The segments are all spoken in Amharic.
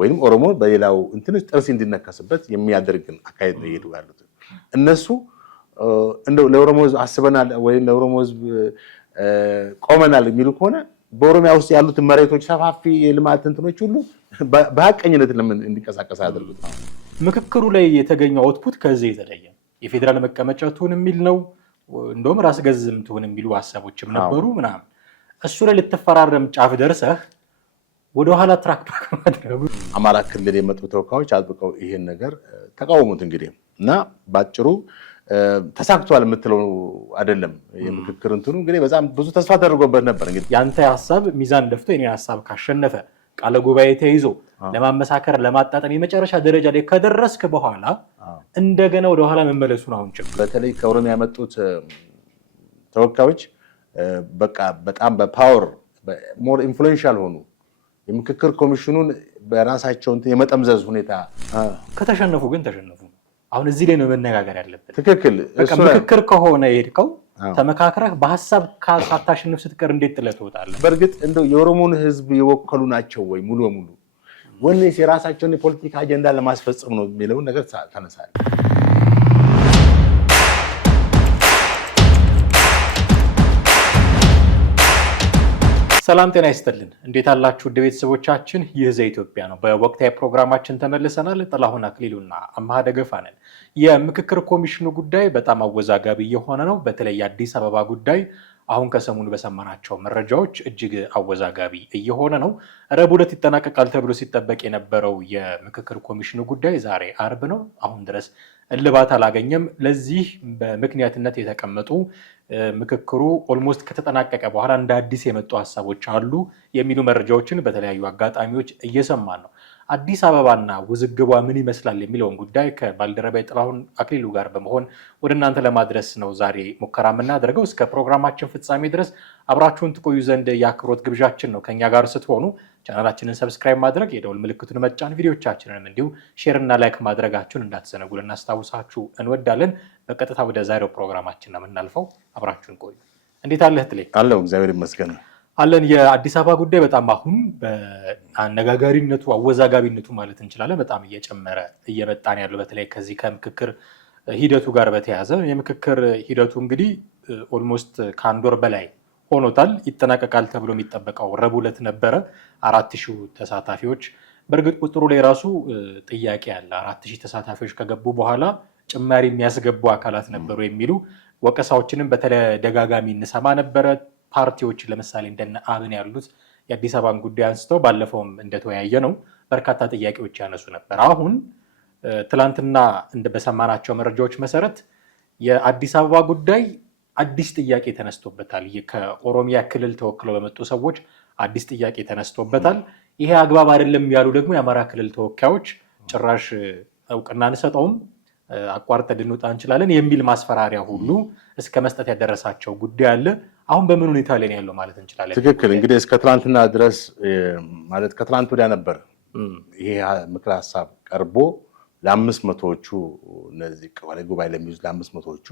ወይም ኦሮሞ በሌላው እንትን ጥርስ እንዲነከስበት የሚያደርግን አካሄድ ነው ይሄዱ ያሉት እነሱ እንደው ለኦሮሞ ህዝብ አስበናል ወይ ለኦሮሞ ህዝብ ቆመናል የሚሉ ከሆነ በኦሮሚያ ውስጥ ያሉት መሬቶች ሰፋፊ የልማት እንትኖች ሁሉ በሐቀኝነት ለምን እንዲንቀሳቀስ ያደርጉት ምክክሩ ላይ የተገኘው አውትፑት ከዚህ የተለየ የፌደራል መቀመጫ ትሁን የሚል ነው እንደውም ራስ ገዝም ትሁን የሚሉ ሐሳቦችም ነበሩ ምናምን እሱ ላይ ልትፈራረም ጫፍ ደርሰህ ወደ ኋላ ትራክ ባክ ማድረግ አማራ ክልል የመጡ ተወካዮች አጥብቀው ይሄን ነገር ተቃውሞት እንግዲህ እና ባጭሩ ተሳክቷል የምትለው አይደለም የምክክር እንትኑ እንግዲህ በጣም ብዙ ተስፋ ተደርጎበት ነበር እንግዲህ ያንተ ሐሳብ ሚዛን ደፍቶ የኔ ሐሳብ ካሸነፈ ቃለ ጉባኤ ተይዞ ለማመሳከር ለማጣጣም የመጨረሻ ደረጃ ላይ ከደረስክ በኋላ እንደገና ወደ ኋላ መመለሱ ነው አሁን ችግር በተለይ ከኦሮሚያ የመጡት ተወካዮች በቃ በጣም በፓወር ሞር ኢንፍሉዌንሻል ሆኑ የምክክር ኮሚሽኑን በራሳቸው እንትን የመጠምዘዝ ሁኔታ ከተሸነፉ ግን ተሸነፉ አሁን እዚህ ላይ ነው መነጋገር ያለበት ትክክል በቃ ምክክር ከሆነ የሄድከው ተመካክረህ በሐሳብ ካሳታሽንፍ ስትቀር እንዴት ትለተውታለህ በርግጥ እንደው የኦሮሞን ህዝብ የወከሉ ናቸው ወይ ሙሉ በሙሉ ወንስ የራሳቸውን የፖለቲካ አጀንዳ ለማስፈጸም ነው የሚለው ነገር ተነሳለ ሰላም ጤና ይስጥልን እንዴት አላችሁ ውድ ቤተሰቦቻችን ይህ ዘኢትዮጵያ ነው በወቅታዊ ፕሮግራማችን ተመልሰናል ጥላሁን አክሊሉና አማሃ ደገፋ ነን የምክክር ኮሚሽኑ ጉዳይ በጣም አወዛጋቢ የሆነ ነው በተለይ የአዲስ አበባ ጉዳይ አሁን ከሰሞኑ በሰማናቸው መረጃዎች እጅግ አወዛጋቢ እየሆነ ነው ረቡዕ ዕለት ይጠናቀቃል ተብሎ ሲጠበቅ የነበረው የምክክር ኮሚሽኑ ጉዳይ ዛሬ አርብ ነው አሁን ድረስ እልባት አላገኘም ለዚህ በምክንያትነት የተቀመጡ ምክክሩ ኦልሞስት ከተጠናቀቀ በኋላ እንደ አዲስ የመጡ ሐሳቦች አሉ የሚሉ መረጃዎችን በተለያዩ አጋጣሚዎች እየሰማን ነው አዲስ አበባና ውዝግቧ ምን ይመስላል የሚለውን ጉዳይ ከባልደረባይ ጥላሁን አክሊሉ ጋር በመሆን ወደ እናንተ ለማድረስ ነው ዛሬ ሙከራ የምናደርገው እስከ ፕሮግራማችን ፍጻሜ ድረስ አብራችሁን ትቆዩ ዘንድ የአክብሮት ግብዣችን ነው ከኛ ጋር ስትሆኑ ቻናላችንን ሰብስክራይብ ማድረግ የደውል ምልክቱን መጫን ቪዲዮቻችንን እንዲሁ ሼር እና ላይክ ማድረጋችሁን እንዳትዘነጉ ልናስታውሳችሁ እንወዳለን በቀጥታ ወደ ዛሬው ፕሮግራማችን ነው የምናልፈው አብራችሁን ቆዩ እንዴት አለህ ትለይ አለው እግዚአብሔር ይመስገን አለን የአዲስ አበባ ጉዳይ በጣም አሁን በአነጋጋሪነቱ አወዛጋቢነቱ ማለት እንችላለን በጣም እየጨመረ እየመጣን ያለው በተለይ ከዚህ ከምክክር ሂደቱ ጋር በተያያዘ የምክክር ሂደቱ እንግዲህ ኦልሞስት ከአንድ ወር በላይ ሆኖታል ይጠናቀቃል ተብሎ የሚጠበቀው ረቡዕ ዕለት ነበረ 4000 ተሳታፊዎች በእርግጥ ቁጥሩ ላይ ራሱ ጥያቄ አለ 4000 ተሳታፊዎች ከገቡ በኋላ ጭማሪ የሚያስገቡ አካላት ነበሩ የሚሉ ወቀሳዎችንም በተደጋጋሚ እንሰማ ነበረ ፓርቲዎች ለምሳሌ እንደነ አብን ያሉት የአዲስ አበባን ጉዳይ አንስተው ባለፈውም እንደተወያየ ነው በርካታ ጥያቄዎች ያነሱ ነበር አሁን ትላንትና በሰማናቸው መረጃዎች መሰረት የአዲስ አበባ ጉዳይ አዲስ ጥያቄ ተነስቶበታል ከኦሮሚያ ክልል ተወክለው በመጡ ሰዎች አዲስ ጥያቄ ተነስቶበታል ይሄ አግባብ አይደለም ያሉ ደግሞ የአማራ ክልል ተወካዮች ጭራሽ እውቅና አንሰጠውም አቋርጠን ልንወጣ እንችላለን የሚል ማስፈራሪያ ሁሉ እስከ መስጠት ያደረሳቸው ጉዳይ አለ አሁን በምን ሁኔታ ላይ ያለው ማለት እንችላለን ትክክል እንግዲህ እስከ ትላንትና ድረስ ማለት ከትላንት ወዲያ ነበር ይሄ ምክር ሐሳብ ቀርቦ ለ500ዎቹ እነዚህ ጉባኤ ለሚይዙ ለ500ዎቹ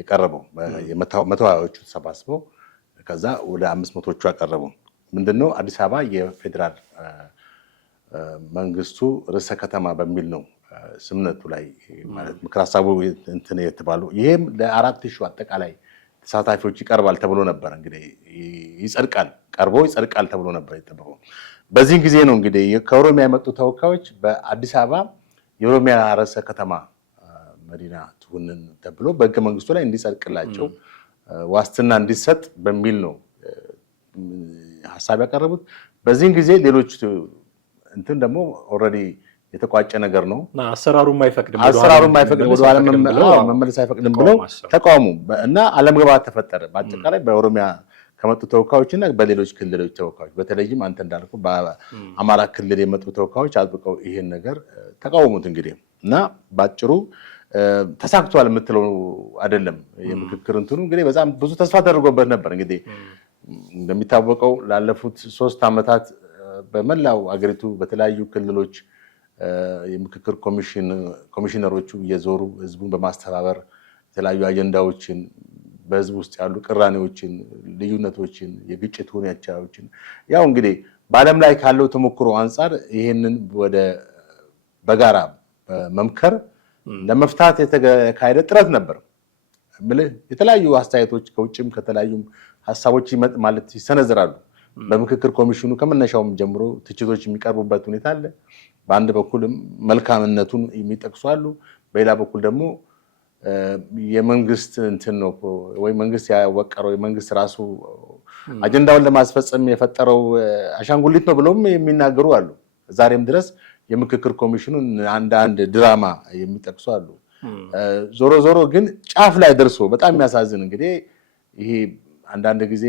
የቀረበው የመተዋዎቹ ተሰባስበው ከዛ ወደ 500ዎቹ አቀረበው ምንድነው አዲስ አበባ የፌደራል መንግስቱ ርዕሰ ከተማ በሚል ነው ስምነቱ ላይ ማለት ምክር ሐሳቡ እንትን የተባሉ ይሄም ለ4000 አጠቃላይ ተሳታፊዎች ይቀርባል ተብሎ ነበር እንግዲህ ይጸድቃል ተብሎ ነበር የተጠበቀው በዚህ ጊዜ ነው እንግዲህ ከኦሮሚያ የመጡ ተወካዮች በአዲስ አበባ የኦሮሚያ ርዕሰ ከተማ መዲና ትሁን ተብሎ በሕገ መንግስቱ ላይ እንዲጸድቅላቸው ዋስትና እንዲሰጥ በሚል ነው ሐሳብ ያቀረቡት በዚህ ጊዜ ሌሎች እንትን ደግሞ ኦሬዲ የተቋጨ ነገር ነው አሰራሩ የማይፈቅድም ወደ ኋላ መመለስ አይፈቅድም ብለው ተቃውሞ እና አለመግባባት ተፈጠረ በአጠቃላይ በኦሮሚያ ከመጡ ተወካዮችና በሌሎች ክልሎች ተወካዮች በተለይም አንተ እንዳልከው በአማራ ክልል የመጡ ተወካዮች አጥብቀው ይሄን ነገር ተቃውሞት እንግዲህ እና ባጭሩ ተሳክቷል የምትለው አይደለም የምክክር እንትኑ እንግዲህ በጣም ብዙ ተስፋ ተደርጎበት ነበር እንግዲህ እንደሚታወቀው ላለፉት 3 አመታት በመላው አገሪቱ በተለያዩ ክልሎች የምክክር ኮሚሽነሮቹ እየዞሩ ህዝቡን በማስተባበር የተለያዩ አጀንዳዎችን በህዝብ ውስጥ ያሉ ቅራኔዎችን ልዩነቶችን የግጭት ሁኔታዎችን ያው እንግዲህ በዓለም ላይ ካለው ተሞክሮ አንፃር ይሄንን ወደ በጋራ መምከር ለመፍታት የተካሄደ ጥረት ነበር። የተለያዩ አስተያየቶች ከውጭም ከተለያዩም ሀሳቦች ማለት ይሰነዝራሉ። በምክክር ኮሚሽኑ ከመነሻውም ጀምሮ ትችቶች የሚቀርቡበት ሁኔታ አለ። በአንድ በኩልም መልካምነቱን የሚጠቅሱ አሉ። በሌላ በኩል ደግሞ የመንግስት እንትን ነው ወይ መንግስት ያወቀረው የመንግስት ራሱ አጀንዳውን ለማስፈጸም የፈጠረው አሻንጉሊት ነው ብለውም የሚናገሩ አሉ። ዛሬም ድረስ የምክክር ኮሚሽኑን አንድ ድራማ የሚጠቅሱ አሉ። ዞሮ ዞሮ ግን ጫፍ ላይ ደርሶ በጣም የሚያሳዝን እንግዲህ ይሄ አንዳንድ ጊዜ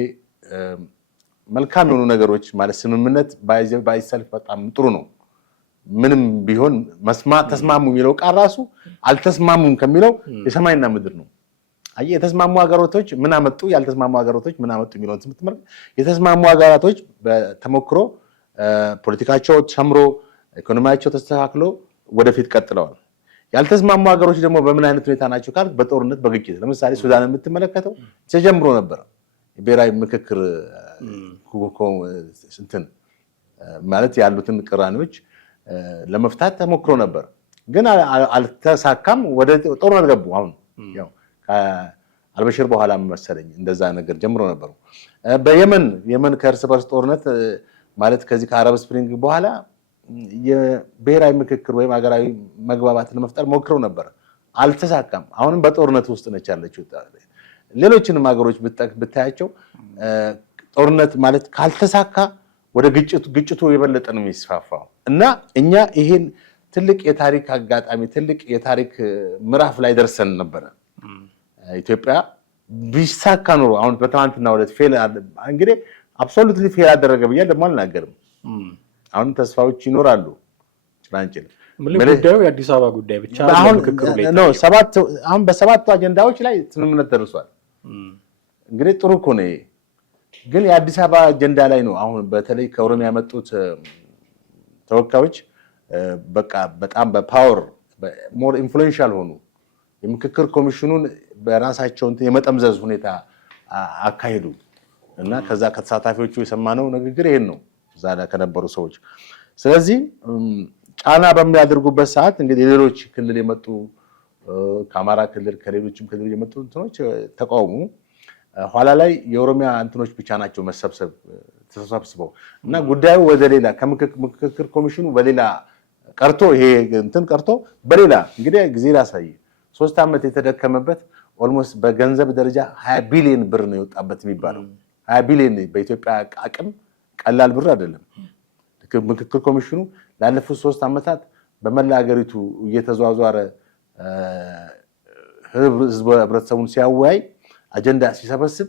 መልካም የሆኑ ነገሮች ማለት ስምምነት ባይሰልፍ በጣም ጥሩ ነው። ምንም ቢሆን ተስማሙ የሚለው ቃል ራሱ አልተስማሙም ከሚለው የሰማይና ምድር ነው። አይ የተስማሙ ሀገራቶች ምን አመጡ፣ ያልተስማሙ ሀገራቶች ምን አመጡ የሚለውን ትምህርት የተስማሙ ሀገራቶች በተሞክሮ ፖለቲካቸው ተምሮ ኢኮኖሚያቸው ተስተካክሎ ወደፊት ቀጥለዋል። ያልተስማሙ ሀገሮች ደግሞ በምን አይነት ሁኔታ ናቸው ካልክ በጦርነት በግጭት። ለምሳሌ ሱዳን የምትመለከተው ተጀምሮ ነበር ብሔራዊ ምክክር እንትን ማለት ያሉትን ቅራኔዎች ለመፍታት ተሞክሮ ነበር፣ ግን አልተሳካም። ወደ ጦርነት ገቡ። አሁን ያው ከአልበሽር በኋላ መሰለኝ እንደዛ ነገር ጀምሮ ነበሩ። በየመን ከእርስ በርስ ጦርነት ማለት ከዚህ ከአረብ ስፕሪንግ በኋላ የብሔራዊ ምክክር ወይም ሀገራዊ መግባባት ለመፍጠር ሞክረው ነበር፣ አልተሳካም። አሁንም በጦርነት ውስጥ ነች ያለችው። ሌሎችንም ሀገሮች ብታያቸው ጦርነት ማለት ካልተሳካ ወደ ግጭቱ የበለጠ ነው የሚስፋፋው እና እኛ ይሄን ትልቅ የታሪክ አጋጣሚ ትልቅ የታሪክ ምዕራፍ ላይ ደርሰን ነበረ። ኢትዮጵያ ቢሳካ ኖሮ አሁን በትናንትና ወደ ፌል እንግዲህ አብሶሉትሊ ፌል አደረገ ብዬ ደግሞ አልናገርም። አሁን ተስፋዎች ይኖራሉ። ጭላንጭል ጉዳዩ የአዲስ አበባ ጉዳይ ብቻ ነው። አሁን በሰባቱ አጀንዳዎች ላይ ስምምነት ደርሷል። እንግዲህ ጥሩ እኮ ነው። ግን የአዲስ አበባ አጀንዳ ላይ ነው አሁን በተለይ ከኦሮሚያ የመጡት ተወካዮች በቃ በጣም በፓወር ሞር ኢንፍሉዌንሻል ሆኑ። የምክክር ኮሚሽኑን በራሳቸው የመጠምዘዝ ሁኔታ አካሄዱ እና ከዛ ከተሳታፊዎቹ የሰማነው ንግግር ይሄን ነው እዛ ላይ ከነበሩ ሰዎች። ስለዚህ ጫና በሚያደርጉበት ሰዓት እንግዲህ ሌሎች ክልል የመጡ ከአማራ ክልል ከሌሎችም ክልል የመጡ እንትኖች ተቃውሙ። ኋላ ላይ የኦሮሚያ እንትኖች ብቻ ናቸው ተሰብስበው እና ጉዳዩ ወደ ሌላ ከምክክር ኮሚሽኑ በሌላ ቀርቶ ይሄ እንትን ቀርቶ በሌላ እንግዲህ ጊዜ ላሳይ 3 ዓመት የተደከመበት ኦልሞስት በገንዘብ ደረጃ 20 ቢሊዮን ብር ነው የወጣበት የሚባለው። 20 ቢሊዮን በኢትዮጵያ አቅም ቀላል ብር አይደለም። ምክክር ኮሚሽኑ ላለፉት 3 ዓመታት በመላ ሀገሪቱ እየተዟዟረ ህብረተሰቡን ሲያወያይ አጀንዳ ሲሰበስብ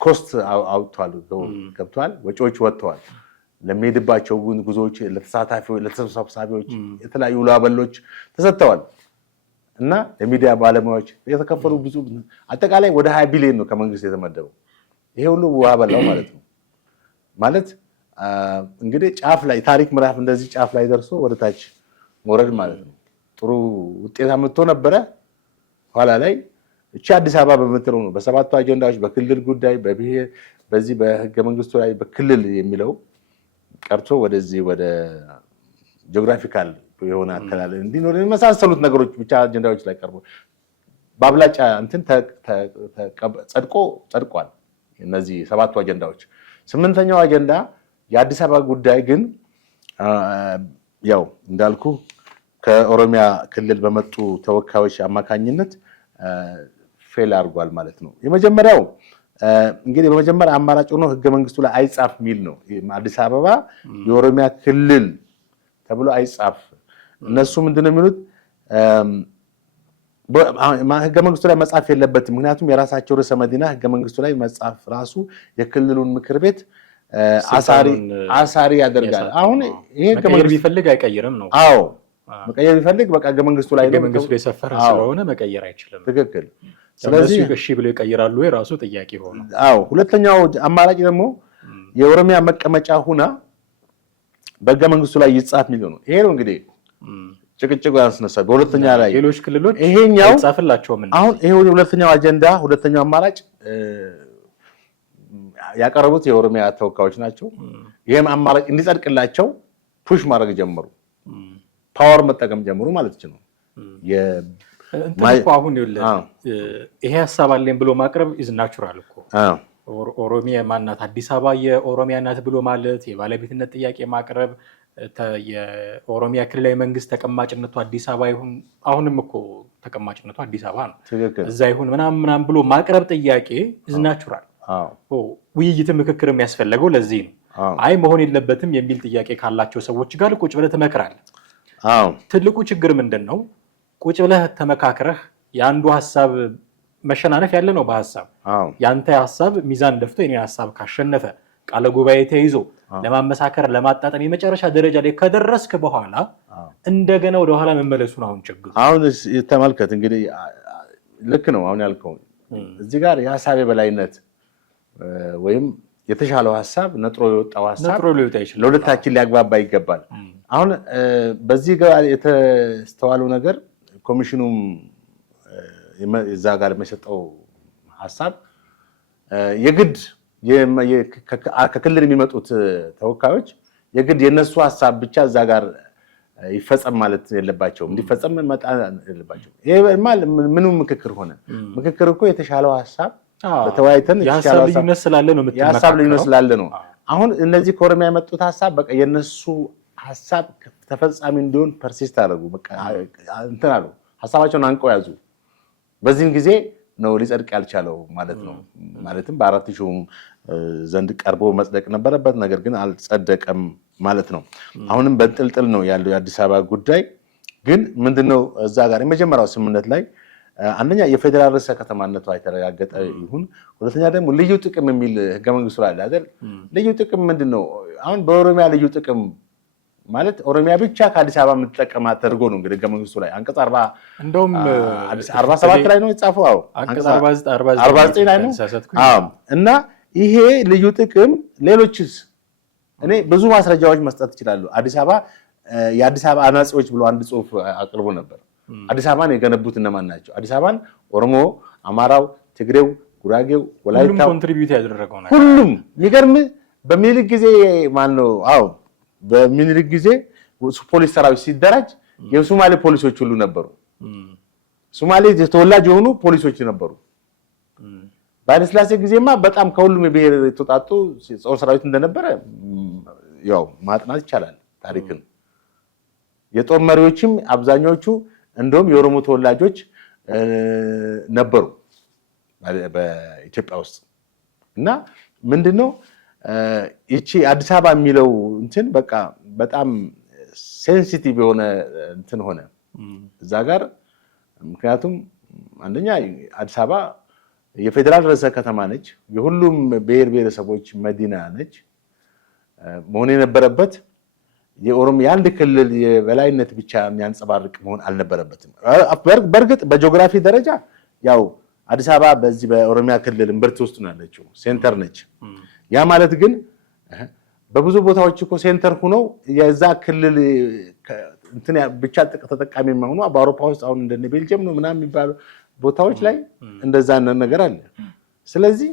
ኮስት አውጥቷል፣ ገብቷል፣ ወጪዎች ወጥተዋል። ለሚሄድባቸው ጉዞዎች ለተሰብሳቢዎች የተለያዩ ላበሎች ተሰጥተዋል እና ለሚዲያ ባለሙያዎች የተከፈሉ ብዙ አጠቃላይ ወደ 20 ቢሊዮን ነው ከመንግስት የተመደበው። ይሄ ሁሉ ውሃ በላው ማለት ነው። ማለት እንግዲህ ጫፍ ላይ ታሪክ ምዕራፍ እንደዚህ ጫፍ ላይ ደርሶ ወደ ታች መውረድ ማለት ነው። ጥሩ ውጤት አምጥቶ ነበረ። ኋላ ላይ እቺ አዲስ አበባ በምትለው ነው በሰባቱ አጀንዳዎች በክልል ጉዳይ በብሔር በዚህ በህገ መንግስቱ ላይ በክልል የሚለው ቀርቶ ወደዚህ ወደ ጂኦግራፊካል የሆነ አከላለል እንዲኖር የመሳሰሉት ነገሮች ብቻ አጀንዳዎች ላይ ቀርቦ በአብላጫ እንትን ጸድቋል። እነዚህ ሰባቱ አጀንዳዎች 8ኛው አጀንዳ የአዲስ አበባ ጉዳይ ግን ያው እንዳልኩ ከኦሮሚያ ክልል በመጡ ተወካዮች አማካኝነት ፌል አድርጓል ማለት ነው። የመጀመሪያው እንግዲህ በመጀመሪያ አማራጭ ሆኖ ህገ መንግስቱ ላይ አይጻፍ የሚል ነው። አዲስ አበባ የኦሮሚያ ክልል ተብሎ አይጻፍ። እነሱ ምንድነው የሚሉት? ህገ መንግስቱ ላይ መጻፍ የለበትም። ምክንያቱም የራሳቸው ርዕሰ መዲና ህገ መንግስቱ ላይ መጻፍ ራሱ የክልሉን ምክር ቤት አሳሪ ያደርጋል። አሁን ይሄ መቀየር ቢፈልግ አይቀይርም ነው። አዎ መቀየር ቢፈልግ በቃ ህገ መንግስቱ ላይ ህገ መንግስቱ የሰፈረ ስለሆነ መቀየር አይችልም። ትክክል። ስለዚህ እሺ ብለው ይቀይራሉ የራሱ ጥያቄ ሆነ። አዎ ሁለተኛው አማራጭ ደግሞ የኦሮሚያ መቀመጫ ሁና በህገ መንግስቱ ላይ ይጻፍ የሚለው ነው። ይሄ ነው እንግዲህ ጭቅጭቁ ያስነሳል። በሁለተኛ ላይ ሌሎች ክልሎች ይሄኛው ጻፍላቸው ምን አሁን ይሄ ሁለተኛው አጀንዳ ሁለተኛው አማራጭ ያቀረቡት የኦሮሚያ ተወካዮች ናቸው። ይሄም አማራጭ እንዲጸድቅላቸው ፑሽ ማድረግ ጀመሩ። ፓወር መጠቀም ጀመሩ ማለት ነው። አሁን ይሄ ሀሳብ አለኝ ብሎ ማቅረብ ኢዝ ናቹራል እኮ ኦሮሚያ ማናት አዲስ አበባ የኦሮሚያ ናት ብሎ ማለት የባለቤትነት ጥያቄ ማቅረብ የኦሮሚያ ክልላዊ መንግስት ተቀማጭነቱ አዲስ አበባ ይሁን አሁንም እኮ ተቀማጭነቱ አዲስ አበባ ነው እዛ ይሁን ምናምን ብሎ ማቅረብ ጥያቄ ኢዝ ናቹራል። ውይይት ምክክር የሚያስፈልገው ለዚህ ነው። አይ መሆን የለበትም የሚል ጥያቄ ካላቸው ሰዎች ጋር ቁጭ ብለህ ትመክራለህ። ትልቁ ችግር ምንድን ነው? ቁጭ ብለህ ተመካክረህ የአንዱ ሀሳብ መሸናነፍ ያለ ነው። በሀሳብ ያንተ ሀሳብ ሚዛን ደፍቶ የኔ ሀሳብ ካሸነፈ ቃለ ጉባኤ ተይዞ ለማመሳከር ለማጣጠን የመጨረሻ ደረጃ ላይ ከደረስክ በኋላ እንደገና ወደኋላ መመለሱ ነው አሁን ችግሩ። አሁን ተመልከት እንግዲህ ልክ ነው አሁን ያልከው። እዚህ ጋር የሀሳብ የበላይነት ወይም የተሻለው ሀሳብ ነጥሮ የወጣው ሀሳብ ለሁለታችን ሊያግባባ ይገባል። አሁን በዚህ ጋር የተስተዋለው ነገር ኮሚሽኑም እዛ ጋር የሚሰጠው ሀሳብ የግድ ከክልል የሚመጡት ተወካዮች የግድ የነሱ ሀሳብ ብቻ እዛ ጋር ይፈጸም ማለት የለባቸውም፣ እንዲፈጸም መጣ የለባቸውም። ይሄ ምኑ ምክክር ሆነ? ምክክር እኮ የተሻለው ሀሳብ በተወያይተን የሀሳብ ልዩነት ስላለ ነው የምትመካከረው። የሀሳብ ልዩነት ስላለ ነው። አሁን እነዚህ ከኦሮሚያ የመጡት ሀሳብ በቃ የነሱ ሀሳብ ተፈጻሚ እንዲሆን ፐርሲስት አደረጉ። በቃ እንትን አሉ፣ ሀሳባቸውን አንቀው ያዙ። በዚህም ጊዜ ነው ሊጸድቅ ያልቻለው ማለት ነው። ማለትም በ4 ሺህ ዘንድ ቀርቦ መጽደቅ ነበረበት፣ ነገር ግን አልጸደቀም ማለት ነው። አሁንም በጥልጥል ነው ያለው የአዲስ አበባ ጉዳይ። ግን ምንድነው እዛ ጋር የመጀመሪያው ስምምነት ላይ አንደኛ የፌዴራል ርዕሰ ከተማነቷ የተረጋገጠ ይሁን፣ ሁለተኛ ደግሞ ልዩ ጥቅም የሚል ህገ መንግስቱ ላይ አይደል? ልዩ ጥቅም ምንድነው? አሁን በኦሮሚያ ልዩ ጥቅም ማለት ኦሮሚያ ብቻ ከአዲስ አበባ የምትጠቀም ተደርጎ ነው እንግዲህ ህገ መንግስቱ ላይ አንቀጽ 40 እንደውም 47 ላይ ነው የተጻፈው። አንቀጽ 49 ላይ ነው። እና ይሄ ልዩ ጥቅም ሌሎችስ እኔ ብዙ ማስረጃዎች መስጠት ይችላሉ። አዲስ አበባ የአዲስ አበባ አናጺዎች ብሎ አንድ ጽሁፍ አቅርቦ ነበር። አዲስ አበባን የገነቡት እነማን ናቸው? አዲስ አበባን ኦሮሞ፣ አማራው፣ ትግሬው፣ ጉራጌው፣ ወላይታው ሁሉም ኮንትሪቢዩት ያደረገው ነው። ሁሉም የሚገርም በሚኒልክ ጊዜ ማን ነው? በሚኒልክ ጊዜ ፖሊስ ሰራዊት ሲደራጅ የሶማሌ ፖሊሶች ሁሉ ነበሩ። ሶማሌ ተወላጅ የሆኑ ፖሊሶች ነበሩ። በኃይለሥላሴ ጊዜማ በጣም ከሁሉም የብሔር የተውጣጡ ጦር ሰራዊት እንደነበረ ያው ማጥናት ይቻላል ታሪክን። የጦር መሪዎችም አብዛኛዎቹ እንደውም የኦሮሞ ተወላጆች ነበሩ በኢትዮጵያ ውስጥ። እና ምንድነው ይቺ አዲስ አበባ የሚለው እንትን በቃ በጣም ሴንሲቲቭ የሆነ እንትን ሆነ እዛ ጋር። ምክንያቱም አንደኛ አዲስ አበባ የፌዴራል ርዕሰ ከተማ ነች፣ የሁሉም ብሔር ብሔረሰቦች መዲና ነች። መሆን የነበረበት የአንድ ክልል የበላይነት ብቻ የሚያንጸባርቅ መሆን አልነበረበትም። በእርግጥ በጂኦግራፊ ደረጃ ያው አዲስ አበባ በዚህ በኦሮሚያ ክልል እምብርት ውስጥ ነው ያለችው፣ ሴንተር ነች። ያ ማለት ግን በብዙ ቦታዎች እኮ ሴንተር ሆነው የዛ ክልል እንትን ብቻ ተጠቃሚ የማይሆኑ በአውሮፓ ውስጥ አሁን እንደ ቤልጅየም ነው ምናምን የሚባሉ ቦታዎች ላይ እንደዛ ነገር አለ። ስለዚህ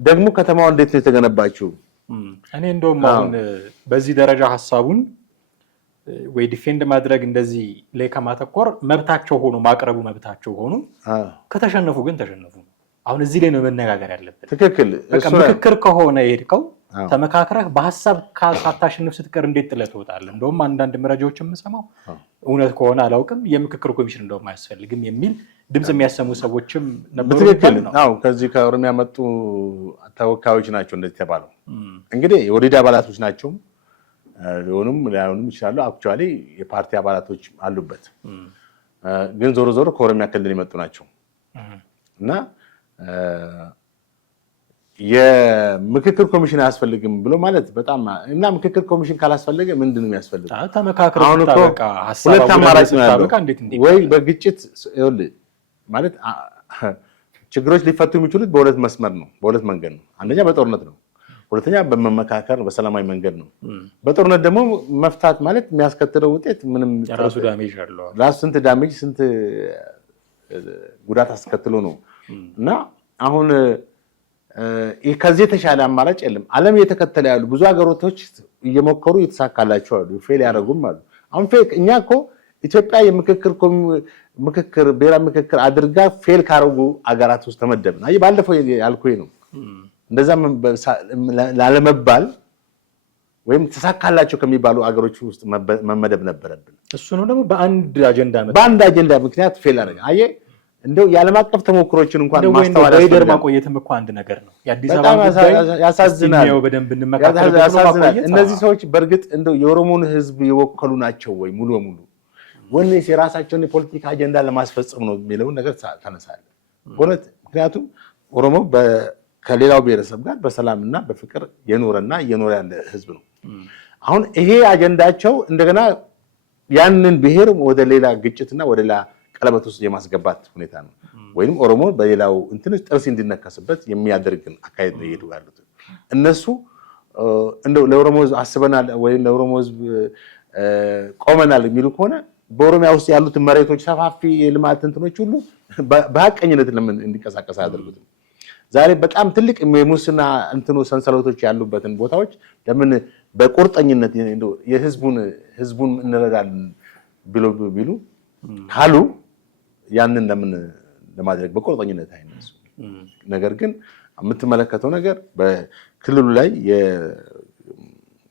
ደግሞ ከተማዋ እንዴት ነው የተገነባችው? እኔ እንደውም አሁን በዚህ ደረጃ ሀሳቡን ወይ ዲፌንድ ማድረግ እንደዚህ ላይ ከማተኮር መብታቸው ሆኖ ማቅረቡ መብታቸው ሆኖ ከተሸነፉ ግን ተሸነፉ። አሁን እዚህ ላይ ነው መነጋገር ያለብን። ትክክል። ምክክር ከሆነ የሄድከው ተመካክረህ በሀሳብ ሳታሸንፍ ስትቀር እንዴት ጥለህ ትወጣለህ? እንደውም አንዳንድ መረጃዎች የምሰማው እውነት ከሆነ አላውቅም የምክክር ኮሚሽን እንደውም አያስፈልግም የሚል ድምፅ የሚያሰሙ ሰዎችም ነበሩ። ትክክል ነው። ከዚህ ከኦሮሚያ መጡ ተወካዮች ናቸው እንደዚህ ተባለው። እንግዲህ የኦህዴድ አባላቶች ናቸው ሊሆኑም ይችላሉ። አክቹዋሊ የፓርቲ አባላቶች አሉበት፣ ግን ዞሮ ዞሮ ከኦሮሚያ ክልል የመጡ ናቸው እና የምክክር ኮሚሽን አያስፈልግም ብሎ ማለት በጣም እና ምክክር ኮሚሽን ካላስፈለገ ምንድን ነው የሚያስፈልገው? አሁን እኮ ሁለት አማራጭ ነው ያለው። ወይ በግጭት ማለት ችግሮች ሊፈቱ የሚችሉት በሁለት መስመር ነው፣ በሁለት መንገድ ነው። አንደኛ በጦርነት ነው፣ ሁለተኛ በመመካከር በሰላማዊ መንገድ ነው። በጦርነት ደግሞ መፍታት ማለት የሚያስከትለው ውጤት ምንም ራሱ ዳሜጅ አለው። ራሱ ስንት ዳሜጅ ስንት ጉዳት አስከትሎ ነው እና አሁን ከዚህ የተሻለ አማራጭ የለም። ዓለም እየተከተለ ያሉ ብዙ ሀገሮች እየሞከሩ እየተሳካላቸው አሉ፣ ፌል ያደረጉም አሉ። አሁን እኛ እኮ ኢትዮጵያ የምክክር ብሔራዊ ምክክር አድርጋ ፌል ካደረጉ አገራት ውስጥ ተመደብን። አይ ባለፈው ያልኩኝ ነው። እንደዛ ላለመባል ወይም ተሳካላቸው ከሚባሉ አገሮች ውስጥ መመደብ ነበረብን። እሱ ነው ደግሞ በአንድ አጀንዳ ምክንያት ፌል አደረገ። አየ እንደው የዓለም አቀፍ ተሞክሮችን እንኳን ማስተዋል ያስፈልጋል። ማቆየትም እኮ አንድ ነገር ነው። የአዲስ አበባ ያሳዝናል። በደንብ እንመካከል። እነዚህ ሰዎች በእርግጥ እንደው የኦሮሞን ሕዝብ የወከሉ ናቸው ወይ ሙሉ በሙሉ ወይስ የራሳቸውን የፖለቲካ አጀንዳ ለማስፈጸም ነው የሚለውን ነገር ተነሳለ በእውነት። ምክንያቱም ኦሮሞ ከሌላው ብሔረሰብ ጋር በሰላምና በፍቅር የኖረና እየኖረ ያለ ሕዝብ ነው። አሁን ይሄ አጀንዳቸው እንደገና ያንን ብሔር ወደ ሌላ ግጭትና ወደ ሌላ ቀለበት ውስጥ የማስገባት ሁኔታ ነው። ወይም ኦሮሞ በሌላው እንትንስ ጥርስ እንዲነከስበት የሚያደርግን አካሄድ ነው ይሄዱ ያሉት እነሱ። እንደው ለኦሮሞ ሕዝብ አስበናል ወይም ለኦሮሞ ሕዝብ ቆመናል የሚሉ ከሆነ በኦሮሚያ ውስጥ ያሉትን መሬቶች ሰፋፊ የልማት እንትኖች ሁሉ በሐቀኝነት ለምን እንዲንቀሳቀስ አያደርጉትም? ዛሬ በጣም ትልቅ የሙስና እንትኑ ሰንሰለቶች ያሉበትን ቦታዎች ለምን በቁርጠኝነት ህዝቡን እንረዳለን ቢሉ ካሉ ያንን ለምን ለማድረግ በቁርጠኝነት አይነሱ። ነገር ግን የምትመለከተው ነገር በክልሉ ላይ